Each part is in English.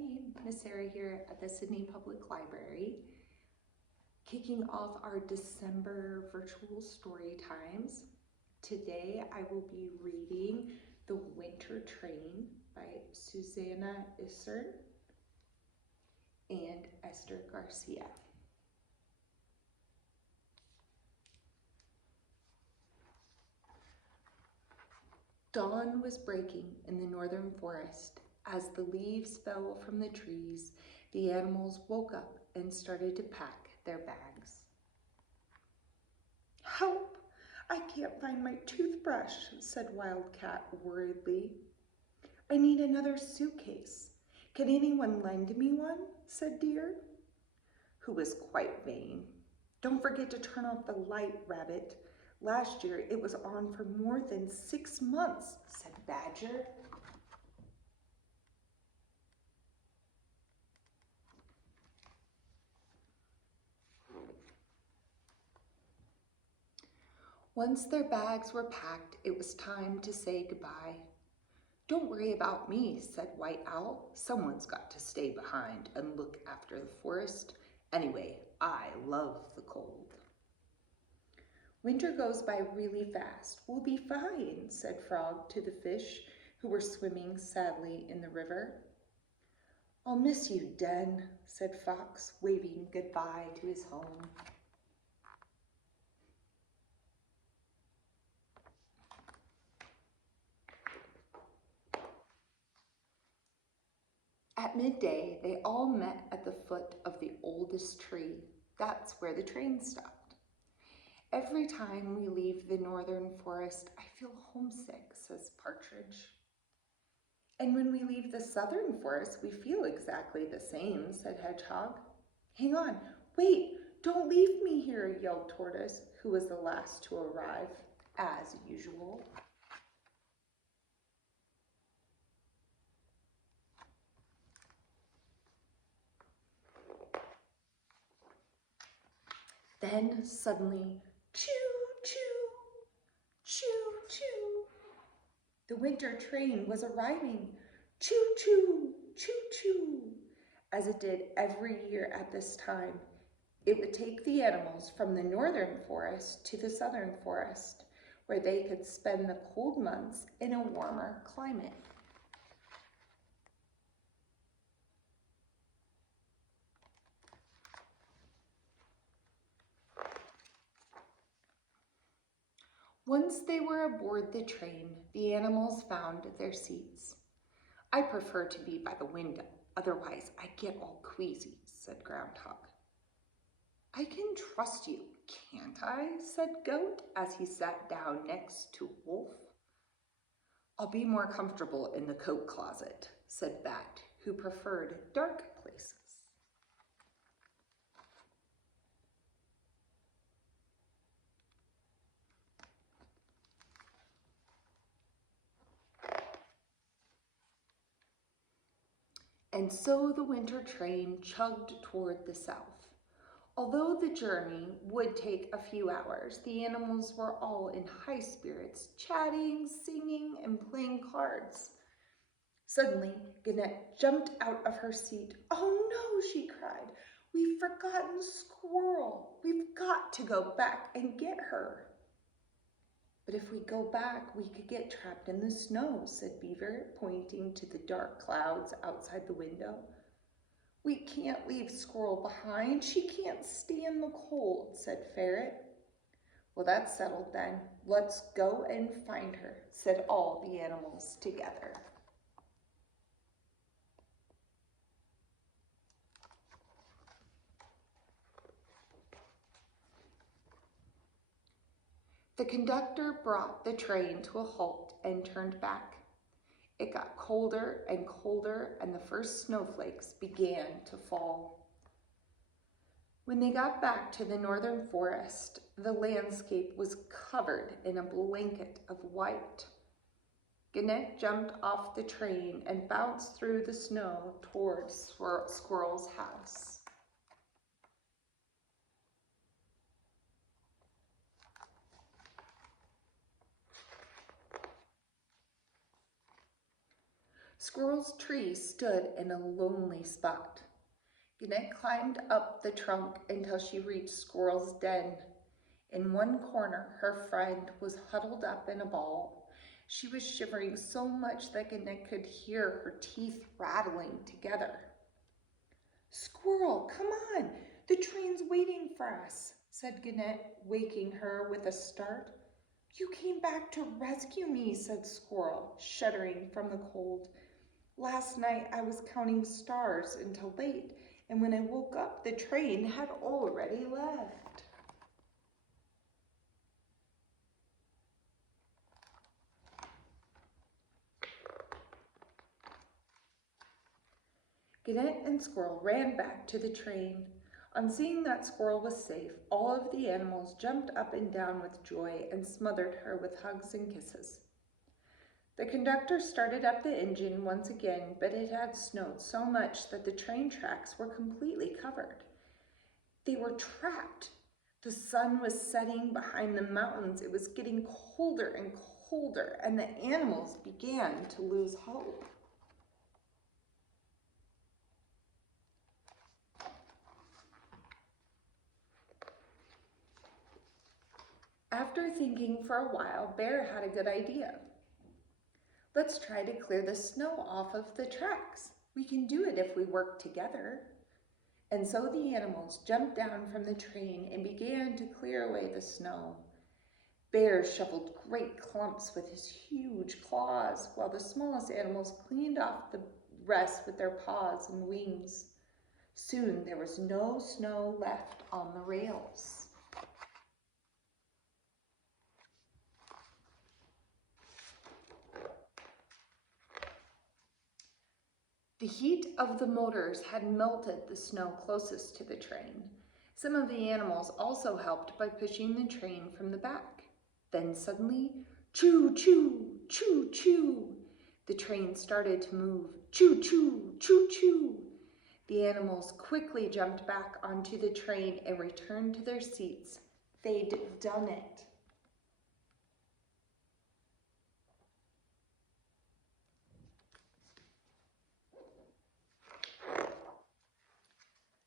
everybody, Miss Sarah here at the Sydney Public Library, kicking off our December virtual story times. Today I will be reading The Winter Train by Susanna Isern and Esther Garcia. Dawn was breaking in the northern forest. As the leaves fell from the trees, the animals woke up and started to pack their bags. "Help! I can't find my toothbrush," said Wildcat worriedly. "I need another suitcase. Can anyone lend me one?" said Deer, who was quite vain. "Don't forget to turn off the light, Rabbit. Last year it was on for more than 6 months," said Badger. Once their bags were packed, it was time to say goodbye. "Don't worry about me," said White Owl. "Someone's got to stay behind and look after the forest. Anyway, I love the cold." "Winter goes by really fast. We'll be fine," said Frog to the fish who were swimming sadly in the river. "I'll miss you, Den," said Fox, waving goodbye to his home. At midday, they all met at the foot of the oldest tree. That's where the train stopped. "Every time we leave the northern forest, I feel homesick," says Partridge. "And when we leave the southern forest, we feel exactly the same," said Hedgehog. "Hang on, wait, don't leave me here," yelled Tortoise, who was the last to arrive, as usual. Then suddenly, choo, choo, choo, choo. The winter train was arriving. Choo, choo, choo, choo. As it did every year at this time, it would take the animals from the northern forest to the southern forest, where they could spend the cold months in a warmer climate. Once they were aboard the train, the animals found their seats. "I prefer to be by the window, otherwise I get all queasy," said Groundhog. "I can trust you, can't I?" said Goat as he sat down next to Wolf. "I'll be more comfortable in the coat closet," said Bat, who preferred dark places. And so the winter train chugged toward the south. Although the journey would take a few hours, the animals were all in high spirits, chatting, singing, and playing cards. Suddenly, Gannett jumped out of her seat. "Oh no," she cried. "We've forgotten Squirrel. We've got to go back and get her." "But if we go back, we could get trapped in the snow," said Beaver, pointing to the dark clouds outside the window. "We can't leave Squirrel behind. She can't stand the cold," said Ferret. "Well, that's settled then. Let's go and find her," said all the animals together. The conductor brought the train to a halt and turned back. It got colder and colder, and the first snowflakes began to fall. When they got back to the northern forest, the landscape was covered in a blanket of white. Gannett jumped off the train and bounced through the snow towards Squirrel's house. Squirrel's tree stood in a lonely spot. Gannett climbed up the trunk until she reached Squirrel's den. In one corner, her friend was huddled up in a ball. She was shivering so much that Gannett could hear her teeth rattling together. "Squirrel, come on! The train's waiting for us," said Gannett, waking her with a start. "You came back to rescue me," said Squirrel, shuddering from the cold. "Last night I was counting stars until late, and when I woke up, the train had already left." Gannett and Squirrel ran back to the train. On seeing that Squirrel was safe, all of the animals jumped up and down with joy and smothered her with hugs and kisses. The conductor started up the engine once again, but it had snowed so much that the train tracks were completely covered. They were trapped. The sun was setting behind the mountains. It was getting colder and colder, and the animals began to lose hope. After thinking for a while, Bear had a good idea. "Let's try to clear the snow off of the tracks. We can do it if we work together." And so the animals jumped down from the train and began to clear away the snow. Bear shoveled great clumps with his huge claws, while the smallest animals cleaned off the rest with their paws and wings. Soon there was no snow left on the rails. The heat of the motors had melted the snow closest to the train. Some of the animals also helped by pushing the train from the back. Then suddenly, choo choo, choo choo, the train started to move. Choo choo, choo choo. The animals quickly jumped back onto the train and returned to their seats. They'd done it.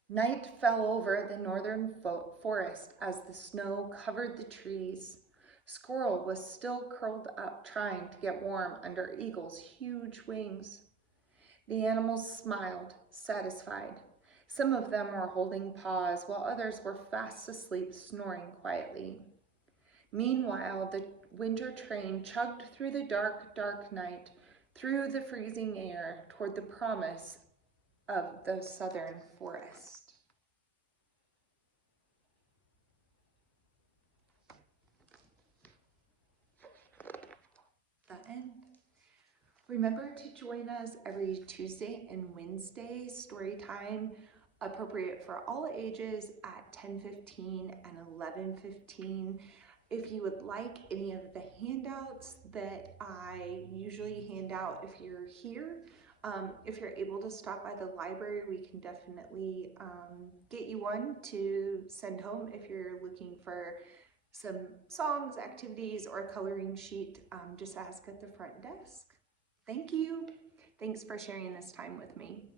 Night fell over the northern forest as the snow covered the trees. Squirrel was still curled up trying to get warm under Eagle's huge wings. The animals smiled, satisfied. Some of them were holding paws, while others were fast asleep, snoring quietly. Meanwhile, the winter train chugged through the dark, dark night, through the freezing air, toward the promise of the southern forest. The end. Remember to join us every Tuesday and Wednesday, story time, appropriate for all ages at 10:15 and 11:15. If you would like any of the handouts that I usually hand out if you're here, if you're able to stop by the library, we can definitely get you one to send home if you're looking for some songs, activities, or a coloring sheet. Just ask at the front desk. Thank you. Thanks for sharing this time with me.